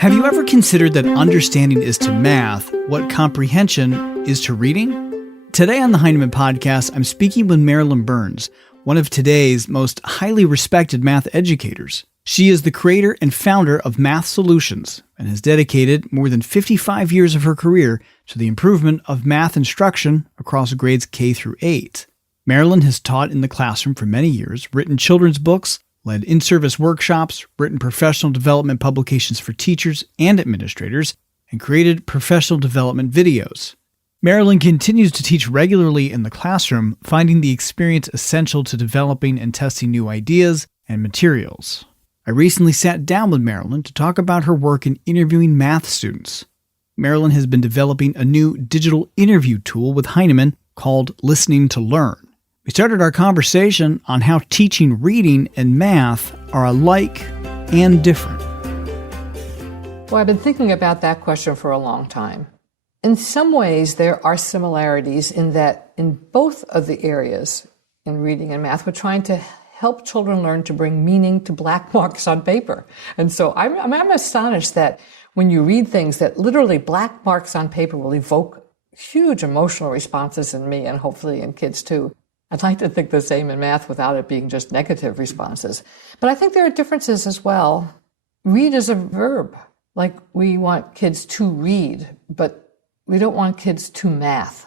Have you ever considered that understanding is to math what comprehension is to reading? Today on the Heinemann Podcast, I'm speaking with Marilyn Burns, one of today's most highly respected math educators. She is the creator and founder of Math Solutions and has dedicated more than 55 years of her career to the improvement of math instruction across grades K through 8. Marilyn has taught in the classroom for many years, written children's books, led in-service workshops, written professional development publications for teachers and administrators, and created professional development videos. Marilyn continues to teach regularly in the classroom, finding the experience essential to developing and testing new ideas and materials. I recently sat down with Marilyn to talk about her work in interviewing math students. Marilyn has been developing a new digital interview tool with Heinemann called Listening to Learn. We started our conversation on how teaching reading and math are alike and different. Well, I've been thinking about that question for a long time. In some ways, there are similarities in that in both of the areas, in reading and math, we're trying to help children learn to bring meaning to black marks on paper. And so I'm astonished that when you read things that literally black marks on paper will evoke huge emotional responses in me and hopefully in kids too. I'd like to think the same in math without it being just negative responses. But I think there are differences as well. Read is a verb. Like we want kids to read, but we don't want kids to math.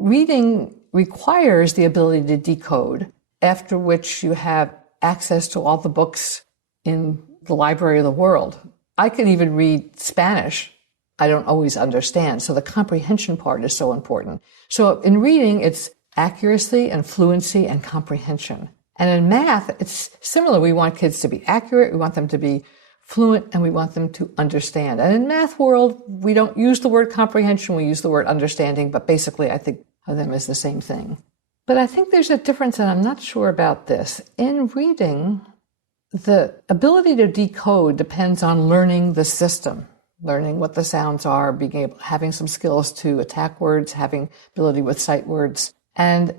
Reading requires the ability to decode, after which you have access to all the books in the library of the world. I can even read Spanish. I don't always understand. So the comprehension part is so important. So in reading, it's accuracy and fluency and comprehension. And in math, it's similar. We want kids to be accurate, we want them to be fluent, and we want them to understand. And in math world, we don't use the word comprehension, we use the word understanding, but basically I think of them as the same thing. But I think there's a difference, and I'm not sure about this. In reading, the ability to decode depends on learning the system, learning what the sounds are, having some skills to attack words, having ability with sight words. And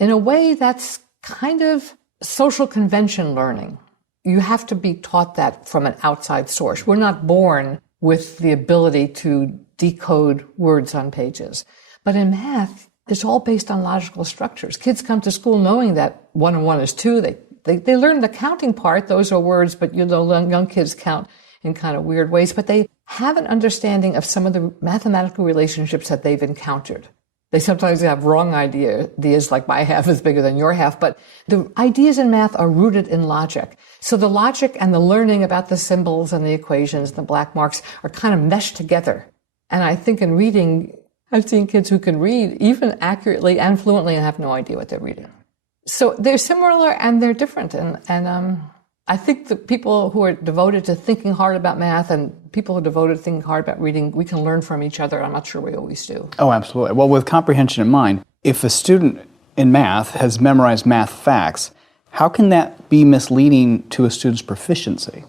in a way, that's kind of social convention learning. You have to be taught that from an outside source. We're not born with the ability to decode words on pages. But in math, it's all based on logical structures. Kids come to school knowing that 1 and 1 is 2. They learn the counting part. Those are words, but young kids count in kind of weird ways. But they have an understanding of some of the mathematical relationships that they've encountered. They sometimes have wrong ideas, like my half is bigger than your half, but the ideas in math are rooted in logic. So the logic and the learning about the symbols and the equations, the black marks, are kind of meshed together. And I think in reading, I've seen kids who can read even accurately and fluently and have no idea what they're reading. So they're similar and they're different. And I think the people who are devoted to thinking hard about math and people who are devoted to thinking hard about reading, we can learn from each other. I'm not sure we always do. Oh, absolutely. Well, with comprehension in mind, if a student in math has memorized math facts, how can that be misleading to a student's proficiency?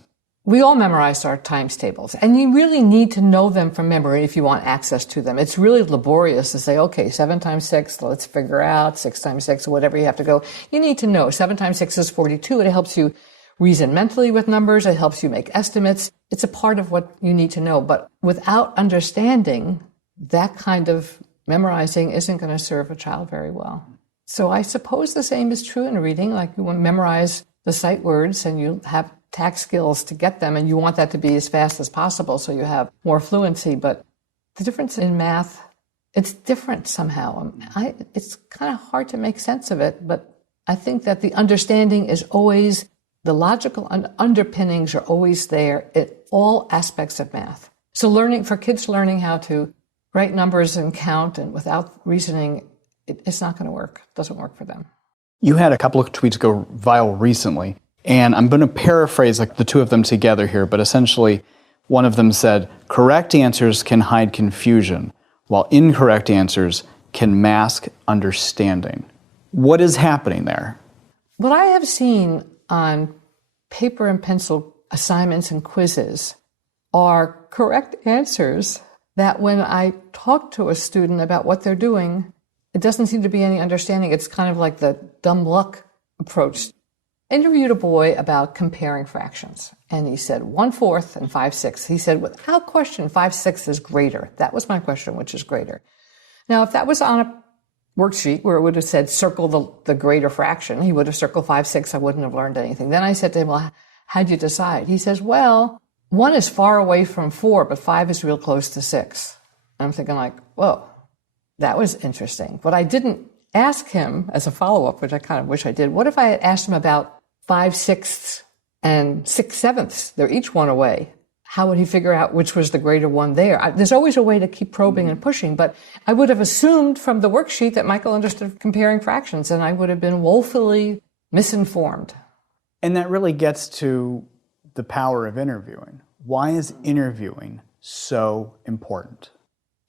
We all memorize our times tables, and you really need to know them from memory if you want access to them. It's really laborious to say, okay, 7 times 6, let's figure out 6 times 6, or whatever you have to go. You need to know 7 times 6 is 42. It helps you reason mentally with numbers. It helps you make estimates. It's a part of what you need to know. But without understanding, that kind of memorizing isn't going to serve a child very well. So I suppose the same is true in reading. Like you want to memorize the sight words and you have tact skills to get them, and you want that to be as fast as possible so you have more fluency. But the difference in math, it's different somehow. It's kind of hard to make sense of it, but I think that the understanding is always, the logical underpinnings are always there in all aspects of math. So for kids learning how to write numbers and count and without reasoning, it's not going to work. It doesn't work for them. You had a couple of tweets go viral recently, and I'm going to paraphrase the two of them together here, but essentially one of them said, correct answers can hide confusion, while incorrect answers can mask understanding. What is happening there? What I have seen on paper and pencil assignments and quizzes are correct answers that when I talk to a student about what they're doing, it doesn't seem to be any understanding. It's kind of like the dumb luck approach. interviewed a boy about comparing fractions. And he said 1/4 and 5/6. He said, without question, 5/6 is greater. That was my question, which is greater. Now, if that was on a worksheet where it would have said circle the greater fraction, he would have circled 5/6. I wouldn't have learned anything. Then I said to him, well, how'd you decide? He says, well, 1 is far away from 4, but 5 is real close to 6. I'm thinking like, whoa, that was interesting. But I didn't ask him as a follow-up, which I kind of wish I did. What if I had asked him about 5/6 and 6/7? They're each 1 away. How would he figure out which was the greater one there? There's always a way to keep probing and pushing, but I would have assumed from the worksheet that Michael understood comparing fractions, and I would have been woefully misinformed. And that really gets to the power of interviewing. Why is interviewing so important?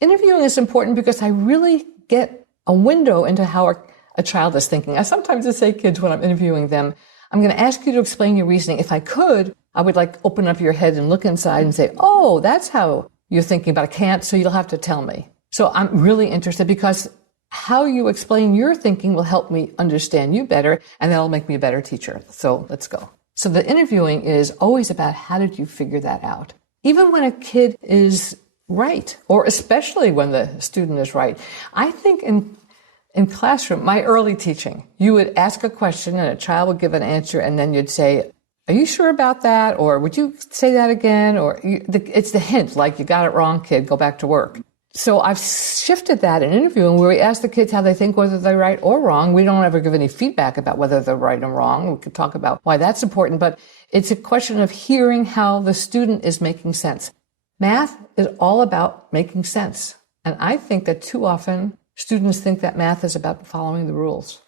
Interviewing is important because I really get a window into how a child is thinking. I sometimes say to kids when I'm interviewing them, I'm going to ask you to explain your reasoning. If I could, I would like open up your head and look inside and say, oh, that's how you're thinking, but I can't, so you'll have to tell me. So I'm really interested because how you explain your thinking will help me understand you better, and that'll make me a better teacher. So let's go. So the interviewing is always about how did you figure that out? Even when a kid is right, or especially when the student is right. I think in classroom, my early teaching, you would ask a question and a child would give an answer, and then you'd say, are you sure about that? Or would you say that again? Or it's the hint, like you got it wrong, kid, go back to work. So I've shifted that in interviewing where we ask the kids how they think, whether they're right or wrong. We don't ever give any feedback about whether they're right and wrong. We could talk about why that's important, but it's a question of hearing how the student is making sense. Math is all about making sense. And I think that too often students think that math is about following the rules.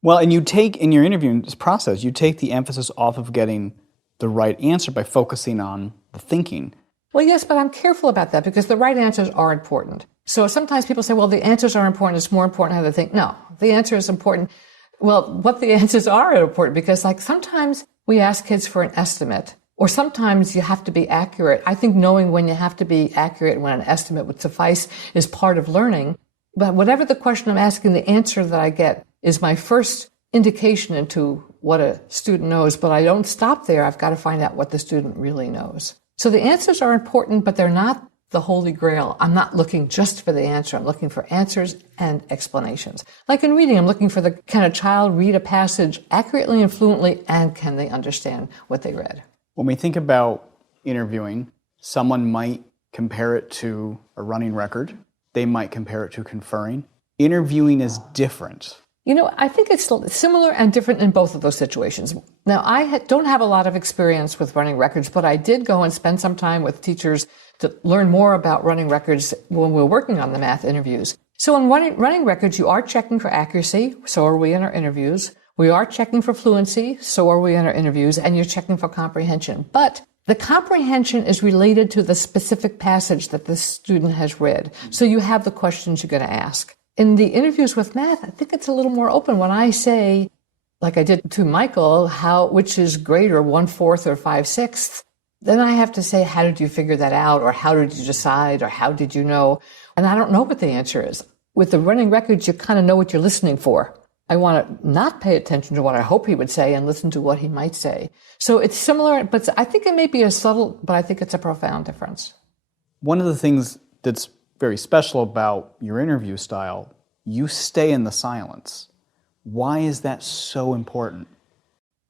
Well, and you take, in your interviewing process, you take the emphasis off of getting the right answer by focusing on the thinking. Well, yes, but I'm careful about that because the right answers are important. So sometimes people say, well, the answers are important. It's more important how they think. No, the answer is important. Well, what the answers are important because like sometimes we ask kids for an estimate or sometimes you have to be accurate. I think knowing when you have to be accurate and when an estimate would suffice is part of learning. But whatever the question I'm asking, the answer that I get is my first indication into what a student knows, but I don't stop there. I've got to find out what the student really knows. So the answers are important, but they're not the holy grail. I'm not looking just for the answer. I'm looking for answers and explanations. Like in reading, I'm looking for can a child read a passage accurately and fluently, and can they understand what they read? When we think about interviewing, someone might compare it to a running record. They might compare it to conferring. Interviewing is different. You know, I think it's similar and different in both of those situations. Now, I don't have a lot of experience with running records, but I did go and spend some time with teachers to learn more about running records when we were working on the math interviews. So in running records, you are checking for accuracy. So are we in our interviews. We are checking for fluency. So are we in our interviews. And you're checking for comprehension. But the comprehension is related to the specific passage that the student has read. So you have the questions you're going to ask. In the interviews with math, I think it's a little more open. When I say, like I did to Michael, which is greater, 1/4 or 5/6, then I have to say, how did you figure that out? Or how did you decide? Or how did you know? And I don't know what the answer is. With the running records, you kind of know what you're listening for. I want to not pay attention to what I hope he would say and listen to what he might say. So it's similar, but I think it may be a subtle, but I think it's a profound difference. One of the things that's very special about your interview style, you stay in the silence. Why is that so important?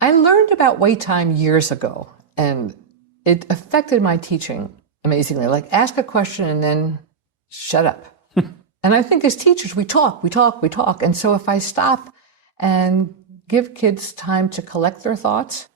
I learned about wait time years ago, and it affected my teaching amazingly. Like ask a question and then shut up. And I think as teachers, we talk. And so if I stop and give kids time to collect their thoughts,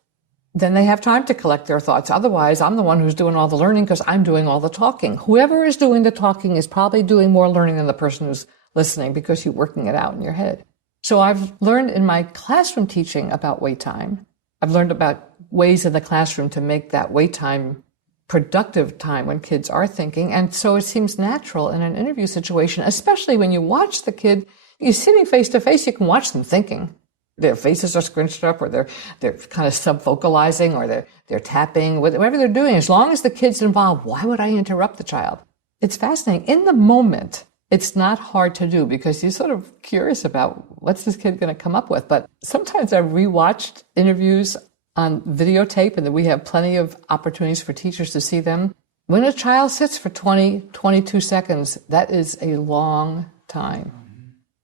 then they have time to collect their thoughts. Otherwise, I'm the one who's doing all the learning because I'm doing all the talking. Whoever is doing the talking is probably doing more learning than the person who's listening because you're working it out in your head. So I've learned in my classroom teaching about wait time. I've learned about ways in the classroom to make that wait time productive time when kids are thinking. And so it seems natural in an interview situation, especially when you watch the kid, you're sitting face to face, you can watch them thinking. Their faces are scrunched up, or they're kind of sub-vocalizing, or they're tapping, whatever they're doing. As long as the kid's involved, why would I interrupt the child? It's fascinating. In the moment, It's not hard to do because you're sort of curious about what's this kid going to come up with. But sometimes I've rewatched interviews on videotape, and then we have plenty of opportunities for teachers to see them. When a child sits for 20, 22 seconds, that is a long time.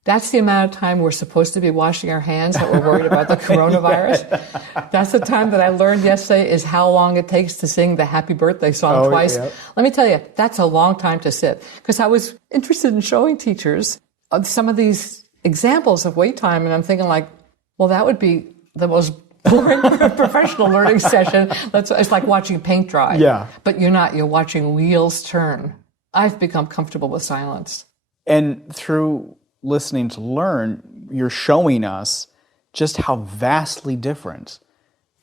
That's the amount of time we're supposed to be washing our hands that we're worried about the coronavirus. That's the time that I learned yesterday is how long it takes to sing the happy birthday song twice. Yeah. Let me tell you, that's a long time to sit. Because I was interested in showing teachers some of these examples of wait time, and I'm thinking like, well, that would be the most boring professional learning session. It's like watching paint dry. Yeah. But you're not. You're watching wheels turn. I've become comfortable with silence. And through listening to learn, you're showing us just how vastly different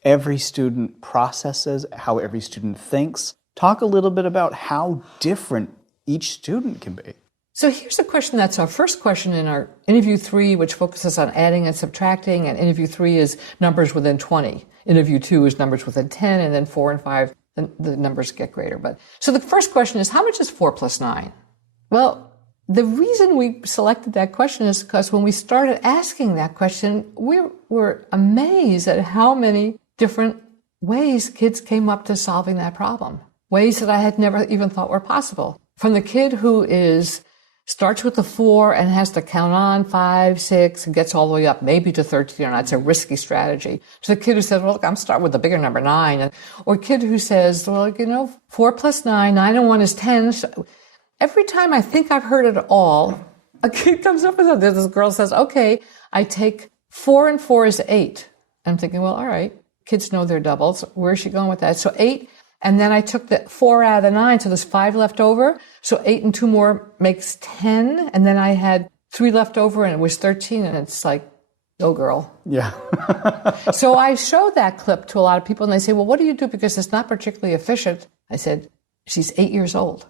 every student processes, how every student thinks. Talk a little bit about how different each student can be. So here's a question that's our first question in our interview 3, which focuses on adding and subtracting, and interview 3 is numbers within 20. Interview 2 is numbers within 10, and then 4 and 5, the numbers get greater. So the first question is, how much is 4 plus 9? Well, the reason we selected that question is because when we started asking that question, we were amazed at how many different ways kids came up to solving that problem. Ways that I had never even thought were possible. From the kid who starts with the 4 and has to count on 5, 6, and gets all the way up, maybe to 13 or not. It's a risky strategy. To the kid who says, well, look, I'm starting with the bigger number 9. Or a kid who says, well, 4 plus 9, 9 and 1 is 10. So every time I think I've heard it all, a kid comes up with something. This girl says, okay, I take 4 and 4 is 8. I'm thinking, well, all right, kids know their doubles. Where's she going with that? So 8, and then I took the 4 out of the 9, so there's 5 left over. So 8 and 2 more makes 10, and then I had 3 left over, and it was 13, and it's like, oh, girl. Yeah. So I showed that clip to a lot of people, and they say, well, what do you do? Because it's not particularly efficient. I said, she's 8 years old.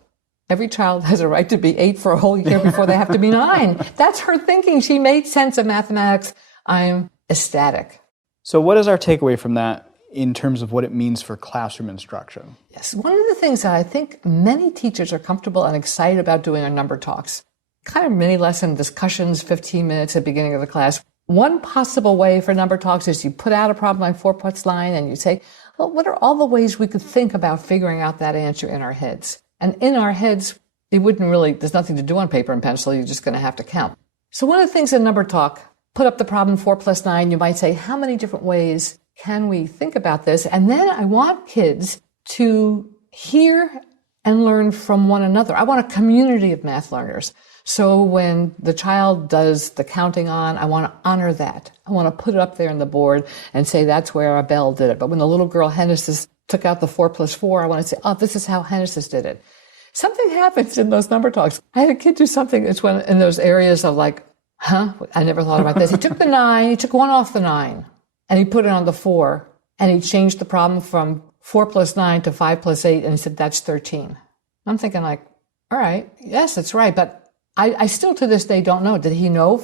Every child has a right to be 8 for a whole year before they have to be 9. That's her thinking. She made sense of mathematics. I'm ecstatic. So what is our takeaway from that in terms of what it means for classroom instruction? Yes, one of the things that I think many teachers are comfortable and excited about doing are number talks. Kind of mini lesson discussions, 15 minutes at the beginning of the class. One possible way for number talks is you put out a problem like 4 plus 9 and you say, well, what are all the ways we could think about figuring out that answer in our heads? And in our heads, there's nothing to do on paper and pencil. You're just going to have to count. So one of the things in number talk, put up the problem 4 plus 9. You might say, how many different ways can we think about this? And then I want kids to hear and learn from one another. I want a community of math learners. So when the child does the counting on, I want to honor that. I want to put it up there on the board and say that's where Abel did it. But when the little girl Hennessy's took out the 4 plus 4, I want to say, oh, this is how Hennessy's did it. Something happens in those number talks. I had a kid do something that's when in those areas of like, I never thought about this. He took the 9, he took 1 off the 9, and he put it on the 4, and he changed the problem from 4 plus 9 to 5 plus 8, and he said, that's 13. I'm thinking like, all right, yes, that's right, but I still to this day don't know. Did he know was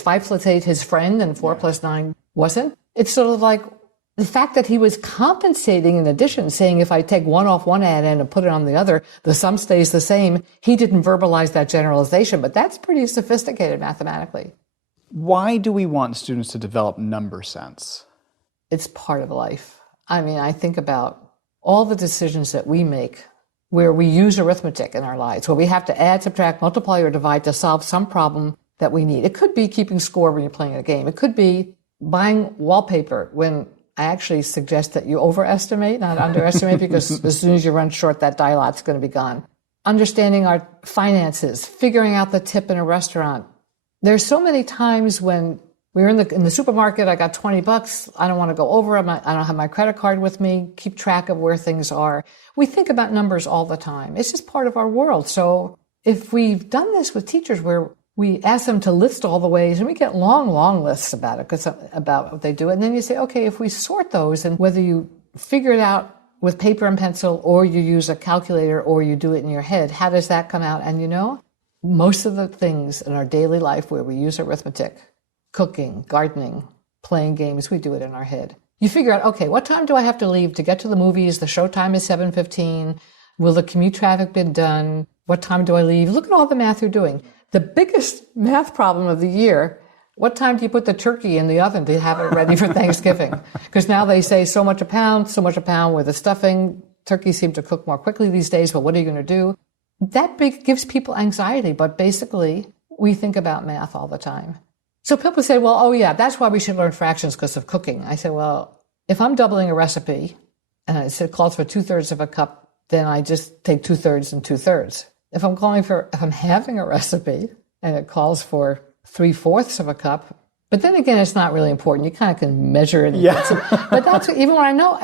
5 plus 8 his friend and 4 plus 9 wasn't? It's sort of like the fact that he was compensating in addition, saying if I take 1 off one add and put it on the other, the sum stays the same. He didn't verbalize that generalization, but that's pretty sophisticated mathematically. Why do we want students to develop number sense? It's part of life. I mean, I think about all the decisions that we make where we use arithmetic in our lives, where we have to add, subtract, multiply, or divide to solve some problem that we need. It could be keeping score when you're playing a game. It could be buying wallpaper when I actually suggest that you overestimate, not underestimate, because as soon as you run short, that die lot's going to be gone. Understanding our finances, figuring out the tip in a restaurant. There's so many times when we're in the supermarket, I got $20, I don't want to go over, I don't have my credit card with me, keep track of where things are. We think about numbers all the time. It's just part of our world. So if we've done this with teachers where we ask them to list all the ways, and we get long, long lists about it, about what they do, and then you say, okay, if we sort those, and whether you figure it out with paper and pencil, or you use a calculator, or you do it in your head, how does that come out? And most of the things in our daily life where we use arithmetic, cooking, gardening, playing games, we do it in our head. You figure out, okay, what time do I have to leave to get to the movies? The show time is 7:15. Will the commute traffic be done? What time do I leave? Look at all the math you're doing. The biggest math problem of the year, what time do you put the turkey in the oven to have it ready for Thanksgiving? Because now they say so much a pound with the stuffing. Turkeys seem to cook more quickly these days, but what are you going to do? That gives people anxiety, but basically we think about math all the time. So people say, well, oh yeah, that's why we should learn fractions because of cooking. I say, well, if I'm doubling a recipe and it calls for 2/3 of a cup, then I just take 2/3 and 2/3. If I'm having a recipe and it calls for 3/4 of a cup, but then again, it's not really important. You kind of can measure it. Yeah. But that's even when I know,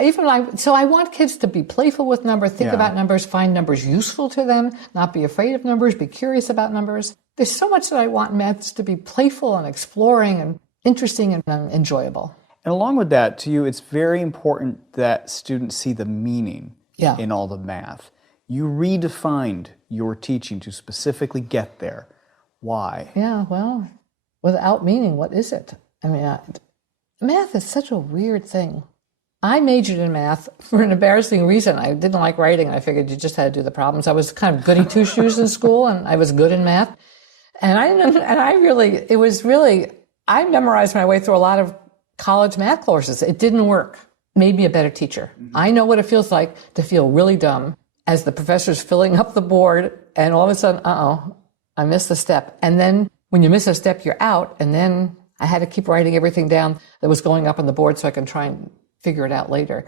so I want kids to be playful with numbers, think about numbers, find numbers useful to them, not be afraid of numbers, be curious about numbers. There's so much that I want maths to be playful and exploring and interesting and enjoyable. And along with that, to you, it's very important that students see the meaning in all the math. You redefined your teaching to specifically get there. Why? Yeah, well, without meaning, what is it? I mean, math is such a weird thing. I majored in math for an embarrassing reason. I didn't like writing, and I figured you just had to do the problems. I was kind of goody two-shoes in school, and I was good in math. I memorized my way through a lot of college math courses. It didn't work. Made me a better teacher. Mm-hmm. I know what it feels like to feel really dumb as the professor's filling up the board, and all of a sudden, I missed a step. And then when you miss a step, you're out. And then I had to keep writing everything down that was going up on the board so I can try and figure it out later.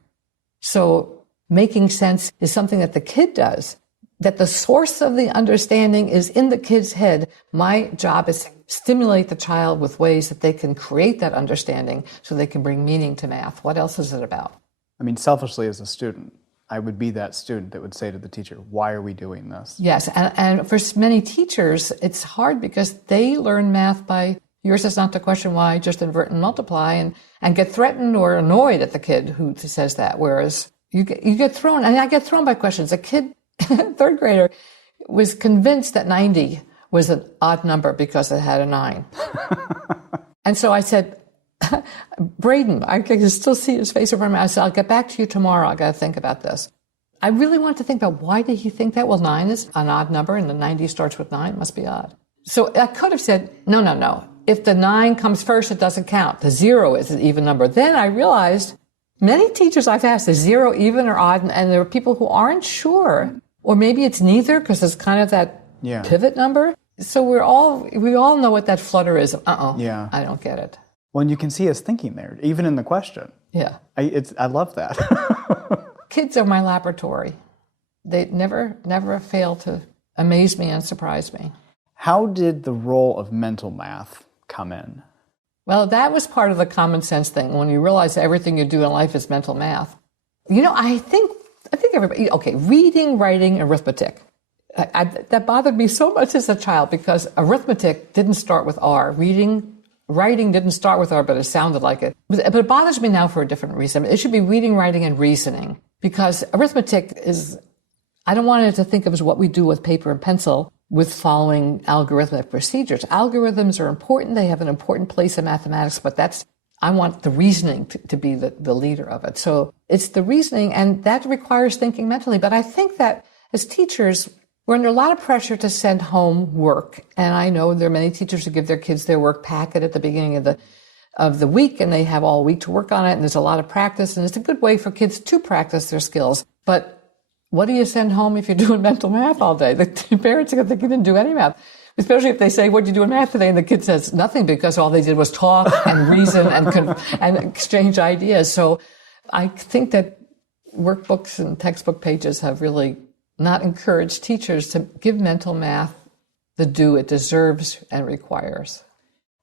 So making sense is something that the kid does, that the source of the understanding is in the kid's head. My job is to stimulate the child with ways that they can create that understanding so they can bring meaning to math. What else is it about? I mean, selfishly as a student, I would be that student that would say to the teacher, why are we doing this? Yes, and for many teachers, it's hard because they learn math by, yours is not to question why, just invert and multiply, and get threatened or annoyed at the kid who says that, whereas you get thrown, and I get thrown by questions. A kid, third grader, was convinced that 90 was an odd number because it had a 9. And so I said, Braden, I can still see his face over me. I said, I'll get back to you tomorrow. I got to think about this. I really want to think about why did he think that? Well, 9 is an odd number and the 90 starts with 9. It must be odd. So I could have said, no. If the 9 comes first, it doesn't count. The 0 is an even number. Then I realized many teachers I've asked, is 0 even or odd? And there are people who aren't sure. Or maybe it's neither because it's kind of that pivot number. So we all know what that flutter is. I don't get it. Well, and you can see us thinking there, even in the question. Yeah. I love that. Kids are my laboratory. They never fail to amaze me and surprise me. How did the role of mental math come in? Well, that was part of the common sense thing. When you realize that everything you do in life is mental math. I think everybody, reading, writing, arithmetic. That bothered me so much as a child because arithmetic didn't start with R. Writing didn't start with R, but it sounded like it. But it bothers me now for a different reason. It should be reading, writing, and reasoning. Because arithmetic is, I don't want it to think of as what we do with paper and pencil with following algorithmic procedures. Algorithms are important. They have an important place in mathematics, but I want the reasoning to be the leader of it. So it's the reasoning, and that requires thinking mentally. But I think that as teachers, we're under a lot of pressure to send home work. And I know there are many teachers who give their kids their work packet at the beginning of the week, and they have all week to work on it, and there's a lot of practice, and it's a good way for kids to practice their skills. But what do you send home if you're doing mental math all day? The parents are going to think you didn't do any math, especially if they say, what did you do in math today? And the kid says nothing because all they did was talk and reason and exchange ideas. So I think that workbooks and textbook pages have really not encouraged teachers to give mental math the due it deserves and requires.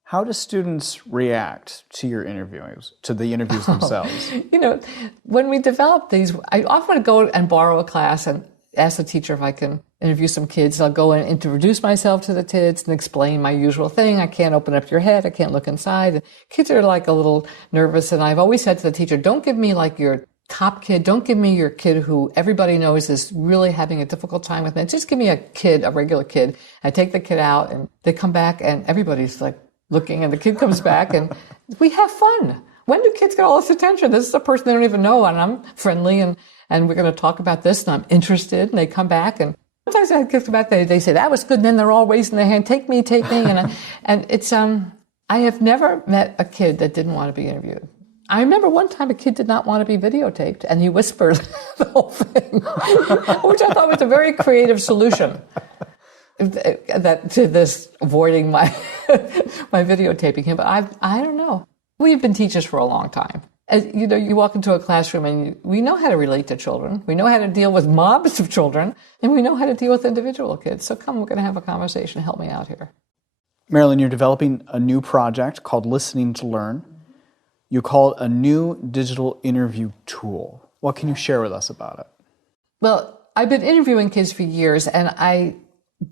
How do students react to your interviews, to the interviews themselves? When we develop these, I often go and borrow a class and ask the teacher if I can interview some kids. I'll go and introduce myself to the kids and explain my usual thing. I can't open up your head. I can't look inside. And kids are like a little nervous. And I've always said to the teacher, don't give me like your top kid. Don't give me your kid who everybody knows is really having a difficult time with it. Just give me a regular kid. I take the kid out and they come back and everybody's like looking and the kid comes back and we have fun. When do kids get all this attention? This is a person they don't even know and I'm friendly and and we're going to talk about this, and I'm interested, and they come back, and sometimes I have kids come back, they say, that was good, and then they're all raising their hand, take me, and it's, I have never met a kid that didn't want to be interviewed. I remember one time a kid did not want to be videotaped, and he whispered the whole thing, which I thought was a very creative solution to this avoiding my videotaping him. But I don't know. We've been teachers for a long time. As, you walk into a classroom and we know how to relate to children. We know how to deal with mobs of children, and we know how to deal with individual kids. So come, we're going to have a conversation. Help me out here. Marilyn, you're developing a new project called Listening to Learn. You call it a new digital interview tool. What can you share with us about it? Well, I've been interviewing kids for years, and I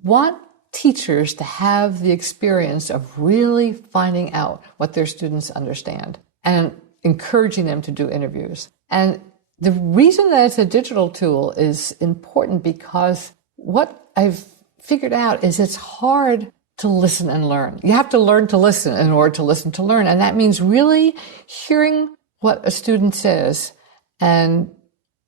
want teachers to have the experience of really finding out what their students understand and encouraging them to do interviews. And the reason that it's a digital tool is important because what I've figured out is it's hard to listen and learn. You have to learn to listen in order to listen to learn. And that means really hearing what a student says and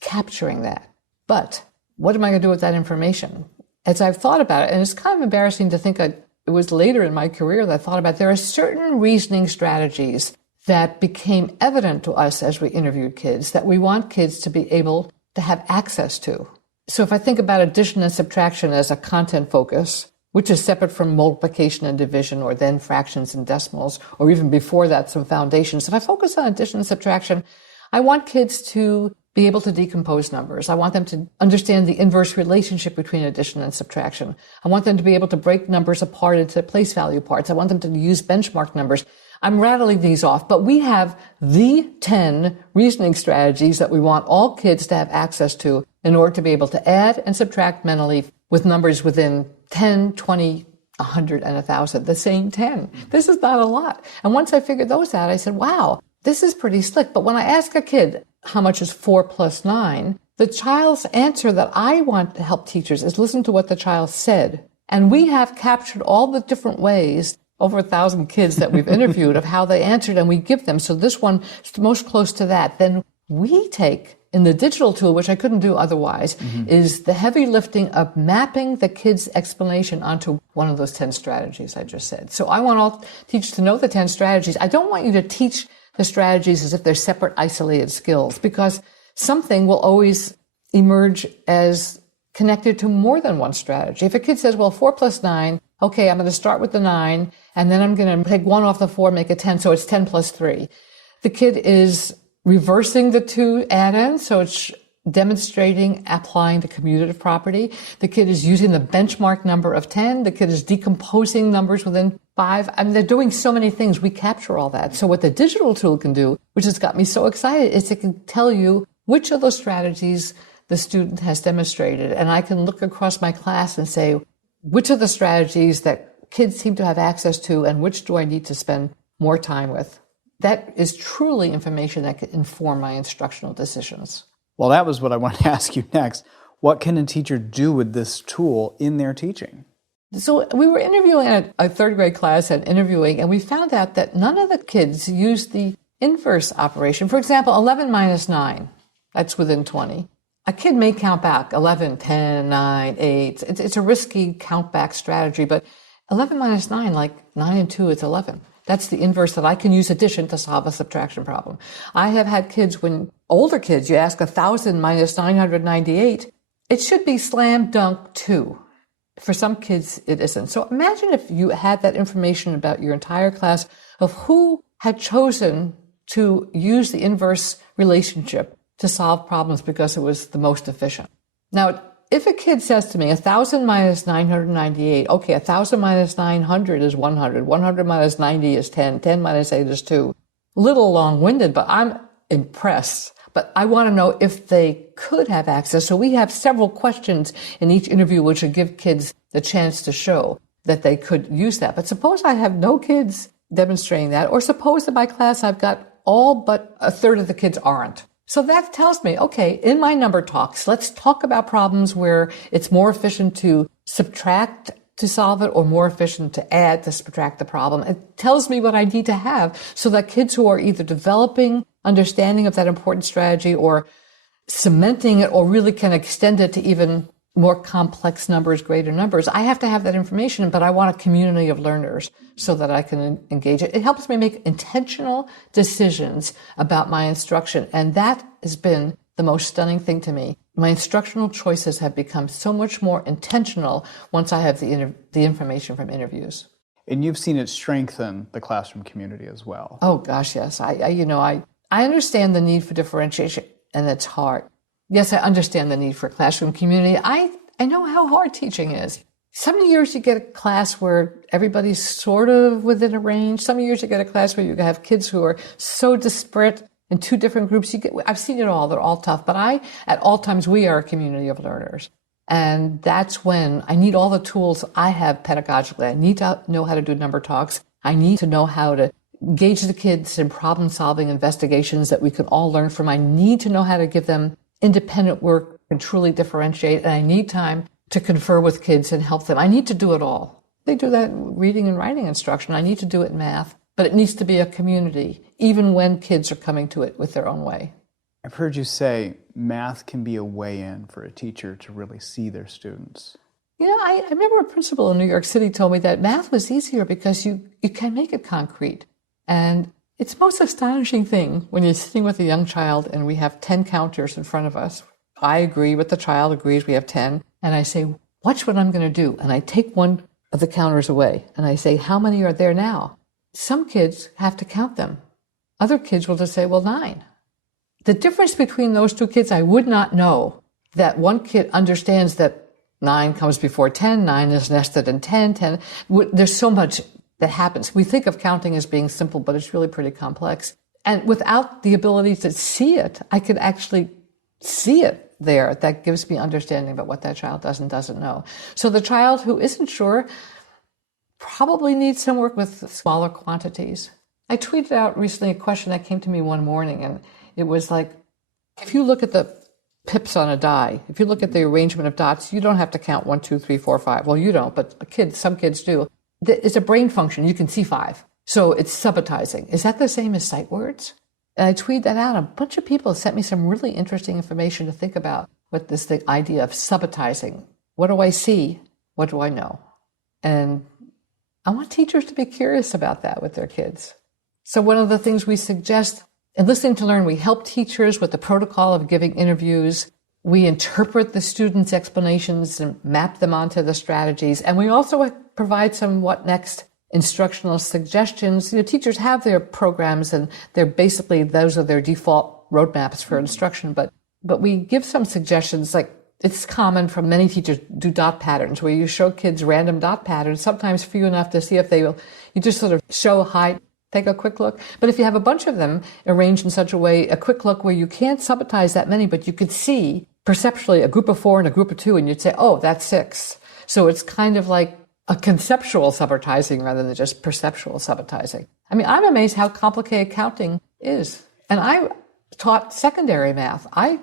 capturing that. But what am I going to do with that information? As I've thought about it, and it's kind of embarrassing to think it was later in my career that I thought about it, there are certain reasoning strategies that became evident to us as we interviewed kids that we want kids to be able to have access to. So if I think about addition and subtraction as a content focus, which is separate from multiplication and division, or then fractions and decimals, or even before that, some foundations. If I focus on addition and subtraction, I want kids to be able to decompose numbers. I want them to understand the inverse relationship between addition and subtraction. I want them to be able to break numbers apart into place value parts. I want them to use benchmark numbers. I'm rattling these off, but we have the 10 reasoning strategies that we want all kids to have access to in order to be able to add and subtract mentally with numbers within 10, 20, 100, and 1,000, the same 10. This is not a lot. And once I figured those out, I said, wow, this is pretty slick. But when I ask a kid, how much is 4 plus 9? The child's answer that I want to help teachers is listen to what the child said. And we have captured all the different ways, over 1,000 kids that we've interviewed, of how they answered, and we give them. So this one is most close to that. Then we take, in the digital tool, which I couldn't do otherwise, is the heavy lifting of mapping the kid's explanation onto one of those 10 strategies I just said. So I want all teachers to know the 10 strategies. I don't want you to teach the strategies as if they're separate, isolated skills, because something will always emerge as connected to more than one strategy. If a kid says, well, 4 plus 9, okay, I'm going to start with the 9, and then I'm going to take 1 off the 4, make it 10, so it's 10 plus 3. The kid is reversing the 2 add-ins, so it's demonstrating applying the commutative property. The kid is using the benchmark number of 10. The kid is decomposing numbers within 5. I mean, they're doing so many things. We capture all that. So what the digital tool can do, which has got me so excited, is it can tell you which of those strategies the student has demonstrated. And I can look across my class and say, which of the strategies that kids seem to have access to and which do I need to spend more time with? That is truly information that can inform my instructional decisions. Well, that was what I wanted to ask you next. What can a teacher do with this tool in their teaching? So we were interviewing a third grade class and we found out that none of the kids used the inverse operation. For example, 11 minus 9, that's within 20. A kid may count back 11, 10, 9, 8. It's a risky count back strategy, but 11 minus 9, like 9 and 2, it's 11. That's the inverse that I can use addition to solve a subtraction problem. I have had kids, when older kids, you ask 1,000 minus 998, it should be slam dunk 2. For some kids, it isn't. So imagine if you had that information about your entire class of who had chosen to use the inverse relationship to solve problems because it was the most efficient. Now, if a kid says to me, 1,000 minus 998, okay, 1,000 minus 900 is 100, 100 minus 90 is 10, 10 minus 8 is 2. A little long-winded, but I'm impressed. But I want to know if they could have access. So we have several questions in each interview which would give kids the chance to show that they could use that. But suppose I have no kids demonstrating that, or suppose in my class I've got all but a third of the kids aren't. So that tells me, okay, in my number talks, let's talk about problems where it's more efficient to subtract to solve it or more efficient to add to subtract the problem. It tells me what I need to have so that kids who are either developing understanding of that important strategy or cementing it or really can extend it to even more complex numbers, greater numbers. I have to have that information, but I want a community of learners so that I can engage it. It helps me make intentional decisions about my instruction. And that has been the most stunning thing to me. My instructional choices have become so much more intentional once I have the information from interviews. And you've seen it strengthen the classroom community as well. Oh gosh, yes. I understand the need for differentiation, and it's hard. Yes, I understand the need for classroom community. I know how hard teaching is. Some years you get a class where everybody's sort of within a range. Some years you get a class where you have kids who are so disparate in two different groups. I've seen it all. They're all tough. But at all times, we are a community of learners. And that's when I need all the tools I have pedagogically. I need to know how to do number talks. I need to know how to engage the kids in problem-solving investigations that we can all learn from. I need to know how to give them independent work and truly differentiate. And I need time to confer with kids and help them. I need to do it all. They do that in reading and writing instruction. I need to do it in math. But it needs to be a community, even when kids are coming to it with their own way. I've heard you say math can be a way in for a teacher to really see their students. I remember a principal in New York City told me that math was easier because you can make it concrete. And it's the most astonishing thing when you're sitting with a young child and we have 10 counters in front of us. I agree with the child, agrees we have 10. And I say, watch what I'm going to do. And I take one of the counters away and I say, how many are there now? Some kids have to count them. Other kids will just say, well, 9. The difference between those two kids, I would not know that one kid understands that 9 comes before 10, 9 is nested in 10, 10. There's so much that happens. We think of counting as being simple, but it's really pretty complex. And without the ability to see it, I could actually see it there. That gives me understanding about what that child does and doesn't know. So the child who isn't sure probably needs some work with smaller quantities. I tweeted out recently a question that came to me one morning, and it was like, if you look at the pips on a die, if you look at the arrangement of dots, you don't have to count 1, 2, 3, 4, 5. Well, you don't, but some kids do. It's a brain function. You can see 5. So it's subitizing. Is that the same as sight words? And I tweeted that out. A bunch of people sent me some really interesting information to think about with the idea of subitizing. What do I see? What do I know? And I want teachers to be curious about that with their kids. So one of the things we suggest in Listening to Learn, we help teachers with the protocol of giving interviews. We interpret the students' explanations and map them onto the strategies. And we also provide some what next instructional suggestions. Teachers have their programs and those are their default roadmaps for instruction. But we give some suggestions, like it's common for many teachers do dot patterns where you show kids random dot patterns, sometimes few enough to see if they will. You just sort of show height, take a quick look. But if you have a bunch of them arranged in such a way, a quick look where you can't subitize that many, but you could see perceptually a group of 4 and a group of 2, and you'd say, oh, that's 6. So it's kind of like a conceptual subitizing rather than just perceptual subitizing. I mean, I'm amazed how complicated counting is. And I taught secondary math. I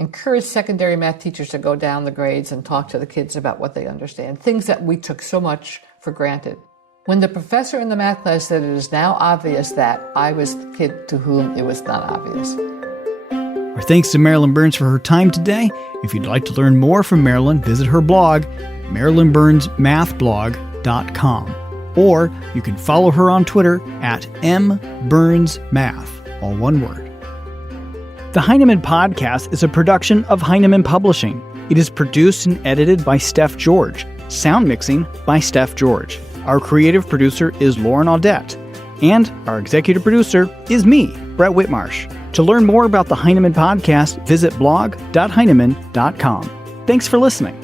encourage secondary math teachers to go down the grades and talk to the kids about what they understand, things that we took so much for granted. When the professor in the math class said it is now obvious that, I was the kid to whom it was not obvious. Our thanks to Marilyn Burns for her time today. If you'd like to learn more from Marilyn, visit her blog, marilynburnsmathblog.com. Or you can follow her on Twitter at mburnsmath, all one word. The Heinemann Podcast is a production of Heinemann Publishing. It is produced and edited by Steph George. Sound mixing by Steph George. Our creative producer is Lauren Audette. And our executive producer is me, Brett Whitmarsh. To learn more about the Heinemann Podcast, visit blog.heinemann.com. Thanks for listening.